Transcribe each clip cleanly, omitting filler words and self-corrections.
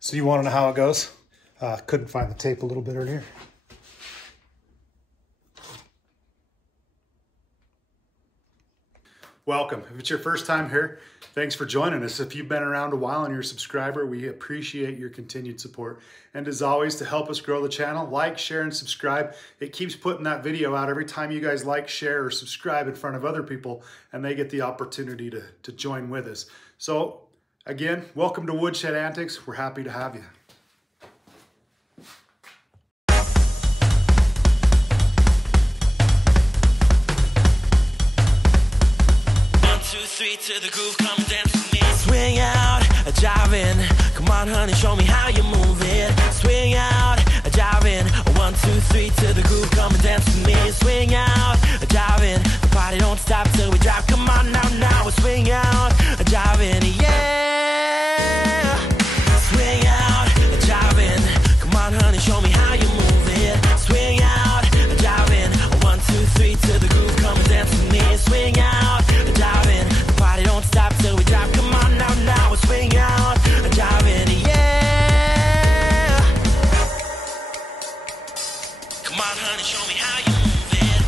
So you want to know how it goes? Couldn't find the tape a little bit earlier. Welcome. If it's your first time here, thanks for joining us. If you've been around a while and you're a subscriber, we appreciate your continued support. And as always, to help us grow the channel, like, share, and subscribe. It keeps putting that video out every time you guys like, share, or subscribe in front of other people, and they get the opportunity to join with us. So again, welcome to Woodshed Antics. We're happy to have you. Three to the groove, come dance with me. Swing out, a jive in. Come on, honey, show me how you move it. Swing out, a jive in. 1, 2, 3 to the groove, come and dance with me. Swing out, a jive in. The party don't stop till we drop. Come on now, we swing out, a jive in, yeah. Swing out, a jive in. Come on, honey, show me how you move it. Swing out, a jive in. 1, 2, 3 to the groove, come and dance with me. Swing out, a jive in. Don't stop till we drop. Come on now, we swing out, a jive in, yeah. Come on, honey, show me how you move it.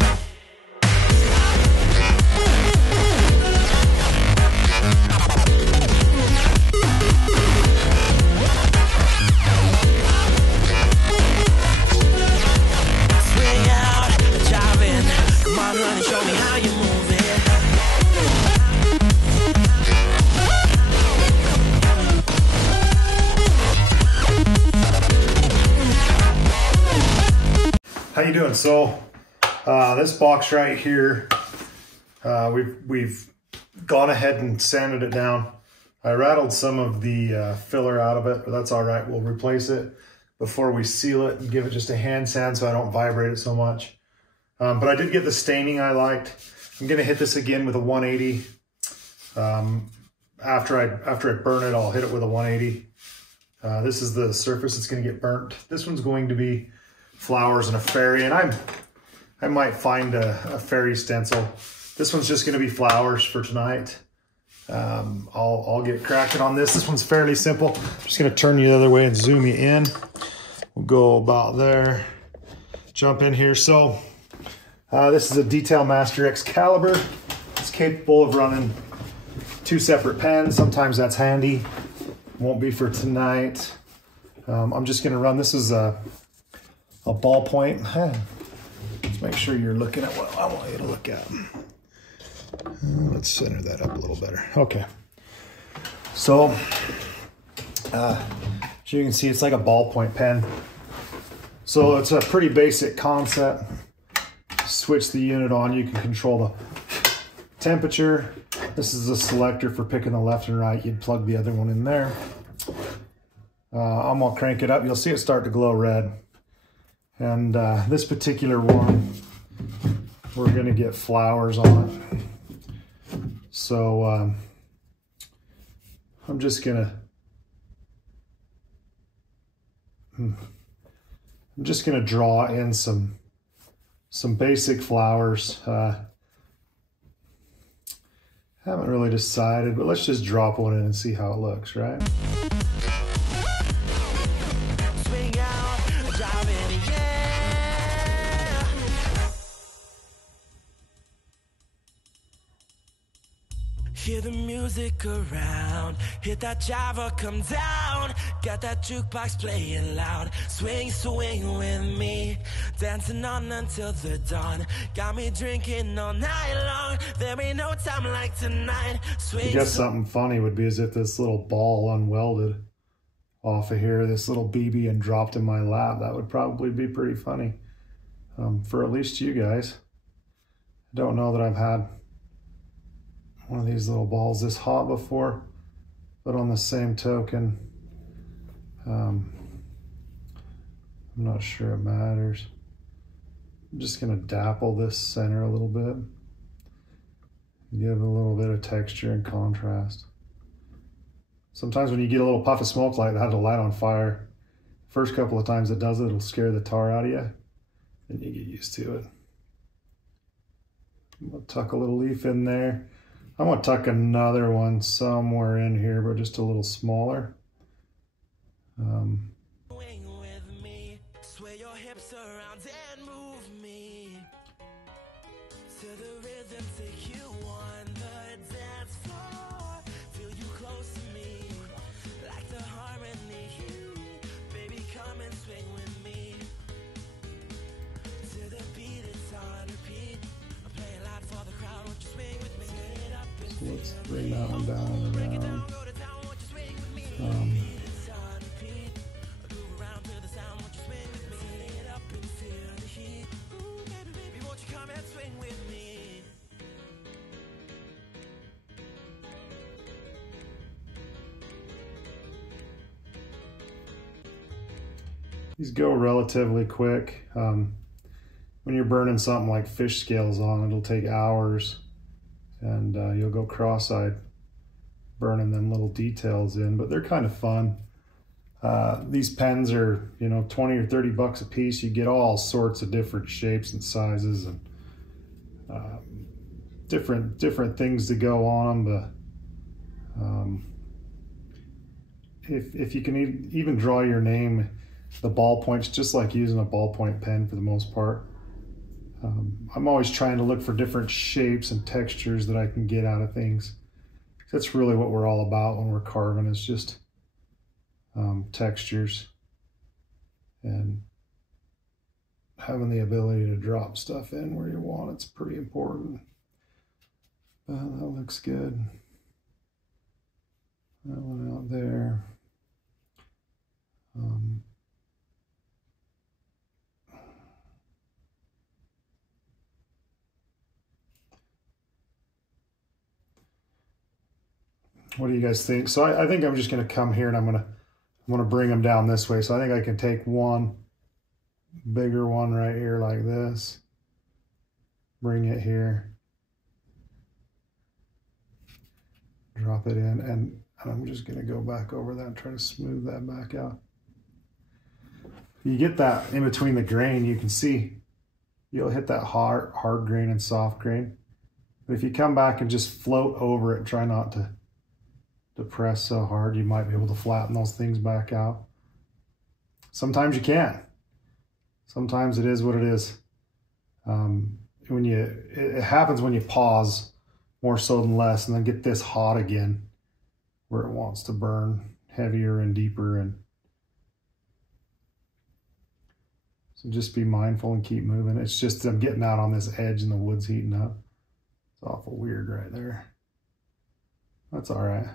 Swing out, a jive in. Come on, honey, show me how you move it. How you doing? So this box right here, we've gone ahead and sanded it down. I rattled some of the filler out of it, but that's all right. We'll replace it before we seal it and give it just a hand sand so I don't vibrate it so much. But I did get the staining I liked. I'm gonna hit this again with a 180. After I burn it, I'll hit it with a 180. This is the surface that's gonna get burnt. This one's going to be flowers and a fairy, and I might find a fairy stencil. This one's just going to be flowers for tonight. I'll get cracking on this. This one's fairly simple. I'm just going to turn you the other way and zoom you in. We'll go about there. Jump in here. So this is a Detail Master Excalibur. It's capable of running 2 separate pens. Sometimes that's handy. Won't be for tonight. I'm just going to run. This is a ballpoint. Let's make sure you're looking at what I want you to look at. Let's center that up a little better. Okay. So, as you can see, it's like a ballpoint pen. So it's a pretty basic concept. Switch the unit on. You can control the temperature. This is a selector for picking the left and right. You'd plug the other one in there. I'm gonna crank it up. You'll see it start to glow red. And this particular one, we're gonna get flowers on it. So I'm just gonna draw in some basic flowers. Haven't really decided, but let's just drop one in and see how it looks, right? Hear the music around, hit that Java, come down, got that jukebox playing loud, swing, swing with me, dancing on until the dawn, got me drinking all night long, there ain't no time like tonight, swing. I guess something funny would be as if this little ball unwelded off of here, this little BB, and dropped in my lap. That would probably be pretty funny, for at least you guys. I don't know that I've had one of these little balls this hot before, but on the same token, I'm not sure it matters. I'm just gonna dapple this center a little bit, give it a little bit of texture and contrast. Sometimes when you get a little puff of smoke like that, it'll light on fire. First couple of times it does it, it'll scare the tar out of you, and you get used to it. I'm gonna tuck a little leaf in there. I'm gonna tuck another one somewhere in here, but just a little smaller. Swing with me, sway your hips around and move me to the rhythm, take you on the dance floor, feel you close to me, like the harmony. Baby, come and swing with me to the beat, it's on repeat. I'm playing loud for the crowd, won't you swing with me? Swing it up and So let's bring that one down and around. These go relatively quick. When you're burning something like fish scales on, it'll take hours, and you'll go cross-eyed burning them little details in, but they're kind of fun. These pens are, you know, 20 or 30 bucks a piece. You get all sorts of different shapes and sizes and different things to go on them, but if you can even draw your name, the ballpoint's just like using a ballpoint pen for the most part. I'm always trying to look for different shapes and textures that I can get out of things. That's really what we're all about when we're carving, is just textures and having the ability to drop stuff in where you want. It's pretty important. That looks good. That one out there. What do you guys think? So I think I'm just going to come here and I'm going to bring them down this way. So I think I can take one bigger one right here like this, bring it here, drop it in, and I'm just going to go back over that and try to smooth that back out. You get that in between the grain, you can see you'll hit that hard grain and soft grain. But if you come back and just float over it, try not to press so hard, you might be able to flatten those things back out. Sometimes you can't. Sometimes it is what it is. It happens when you pause more so than less, and then get this hot again where it wants to burn heavier and deeper. And so just be mindful and keep moving. It's just I'm getting out on this edge and the wood's heating up. It's awful weird right there. That's all right.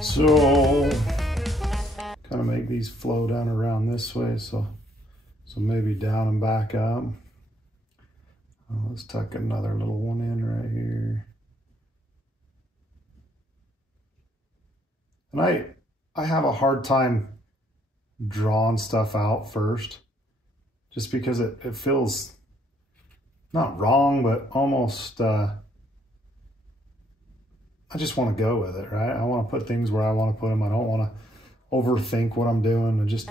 So kind of make these flow down around this way, so maybe down and back up. Let's tuck another little one in right here. And I have a hard time drawing stuff out first, just because it feels not wrong, but almost I just want to go with it, right? I want to put things where I want to put them. I don't want to overthink what I'm doing. I just...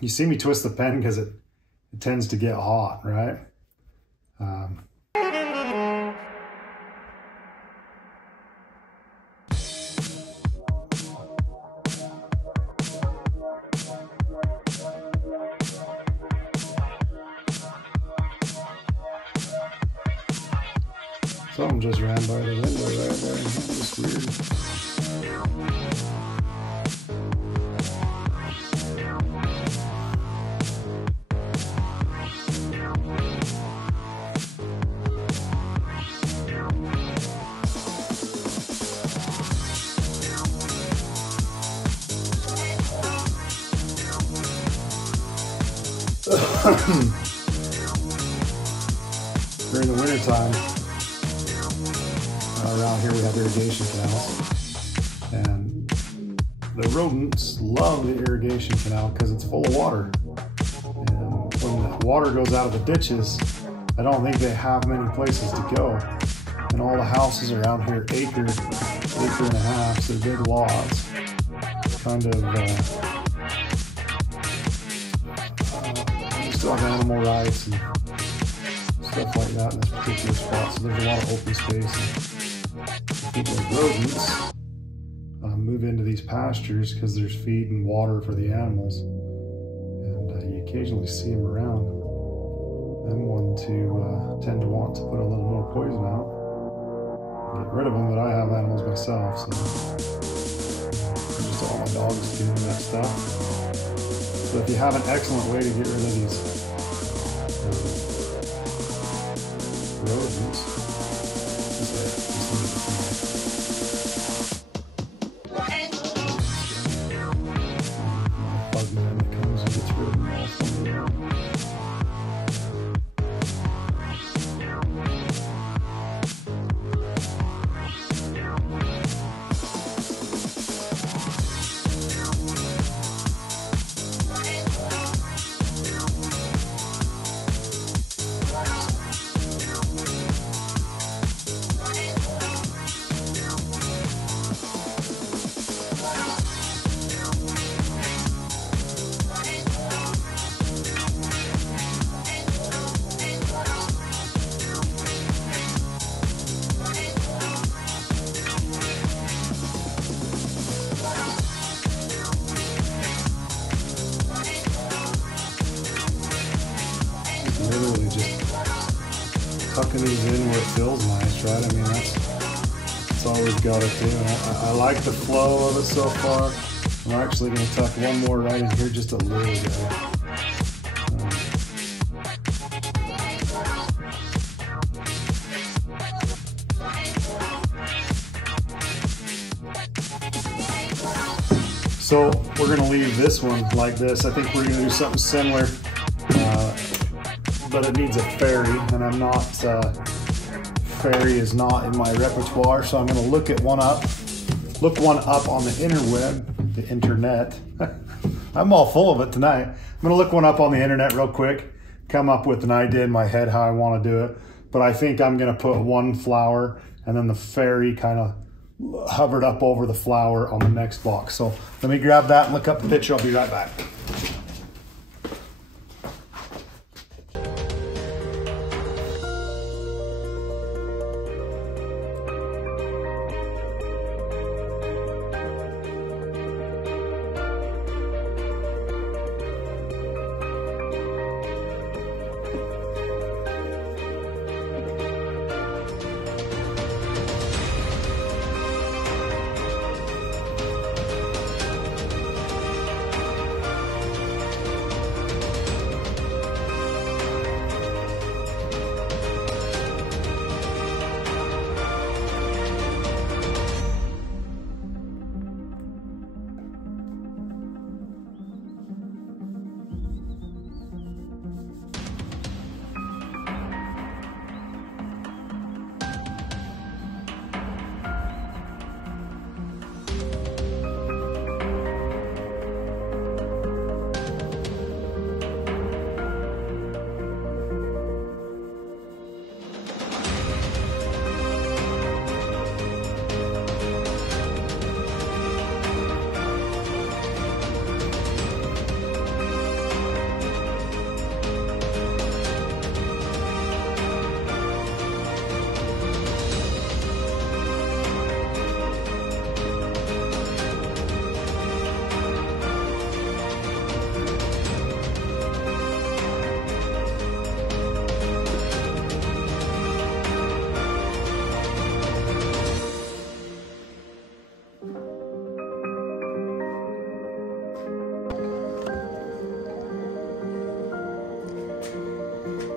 You see me twist the pen because it tends to get hot, right? Something just ran by the window right there. That's weird. During the winter time, around here we have irrigation canals, and the rodents love the irrigation canal because it's full of water. And when the water goes out of the ditches, I don't think they have many places to go. And all the houses around here, acre and a half, so they're big lots. Kind of, we still have animal rights and stuff like that in this particular spot. So there's a lot of open space. People with rodents move into these pastures because there's feed and water for the animals, and you occasionally see them around. I'm one to tend to want to put a little more poison out and get rid of them, but I have animals myself, so I just don't want my dogs doing that stuff. So if you have an excellent way to get rid of these rodents, literally just tucking these in where it feels nice, right? I mean, that's all we've got to do. I like the flow of it so far. I'm actually going to tuck one more right in here, just a little bit. So we're going to leave this one like this. I think we're going to do something similar, but it needs a fairy, and I'm not, fairy is not in my repertoire, so I'm going to look one up on the interweb, the internet. I'm all full of it tonight. I'm going to look one up on the internet real quick, come up with an idea in my head how I want to do it, but I think I'm going to put one flower and then the fairy kind of hovered up over the flower on the next box. So let me grab that and look up the picture. I'll be right back.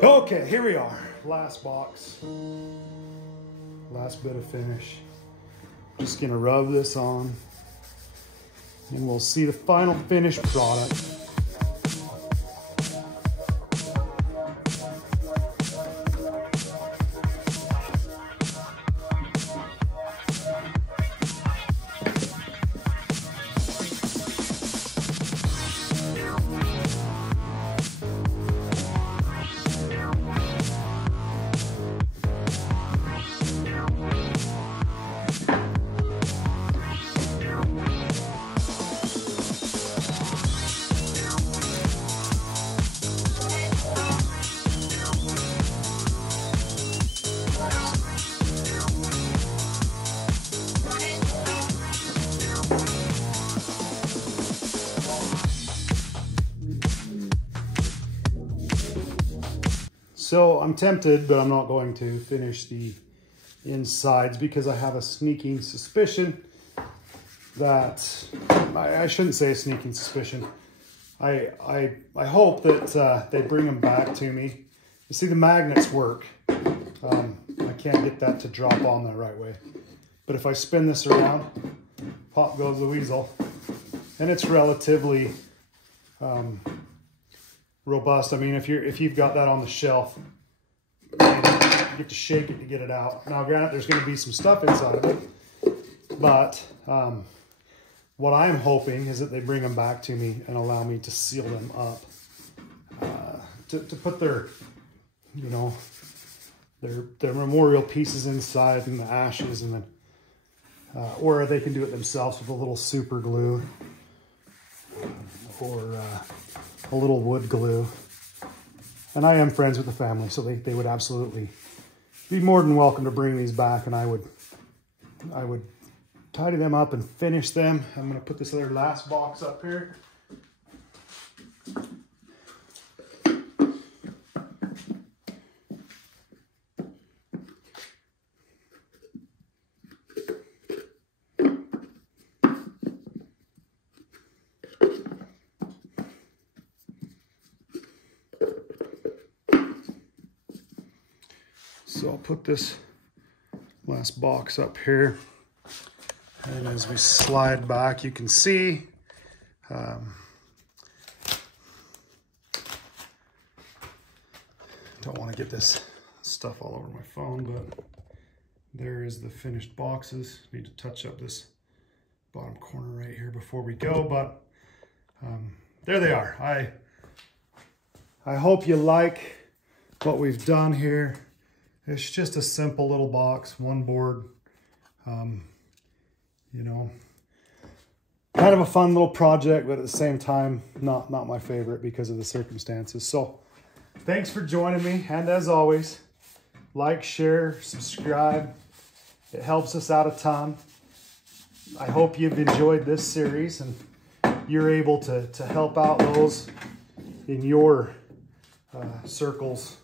Okay, here we are. Last box. Last bit of finish. Just gonna rub this on and we'll see the final finished product. So I'm tempted, but I'm not going to finish the insides because I have a sneaking suspicion that, I shouldn't say a sneaking suspicion. I hope that they bring them back to me. You see, the magnets work. I can't get that to drop on the right way. But if I spin this around, pop goes the weasel. And it's relatively robust. I mean, if you've got that on the shelf, you get to shake it to get it out. Now, granted, there's going to be some stuff inside of it, but what I'm hoping is that they bring them back to me and allow me to seal them up, to put their, you know, their memorial pieces inside and the ashes, and then, or they can do it themselves with a little super glue or a little wood glue. And I am friends with the family, so they would absolutely be more than welcome to bring these back, and I would tidy them up and finish them. I'm going to put this other last box up here. So I'll put this last box up here, and as we slide back, you can see don't want to get this stuff all over my phone, but there is the finished boxes. Need to touch up this bottom corner right here before we go, but there they are. I hope you like what we've done here. It's just a simple little box, one board, you know, kind of a fun little project, but at the same time, not my favorite because of the circumstances. So thanks for joining me. And as always, like, share, subscribe. It helps us out a ton. I hope you've enjoyed this series and you're able to help out those in your circles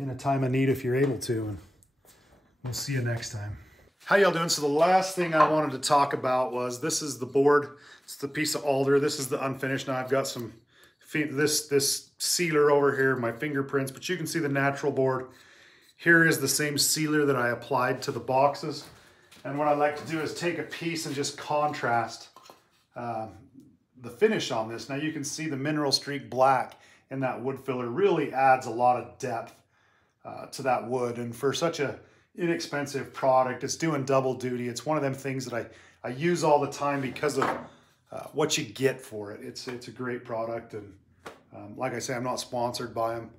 in a time of need if you're able to, and we'll see you next time. How y'all doing? So the last thing I wanted to talk about was, this is the board. It's the piece of alder. This is the unfinished. Now I've got some, this sealer over here, my fingerprints, but you can see the natural board. Here is the same sealer that I applied to the boxes. And what I like to do is take a piece and just contrast the finish on this. Now you can see the mineral streak black in that wood filler really adds a lot of depth to that wood, and for such a inexpensive product, it's doing double duty. It's one of them things that I use all the time because of what you get for it. It's a great product, and like I say, I'm not sponsored by them.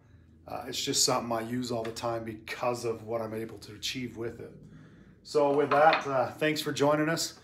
It's just something I use all the time because of what I'm able to achieve with it. So with that, thanks for joining us.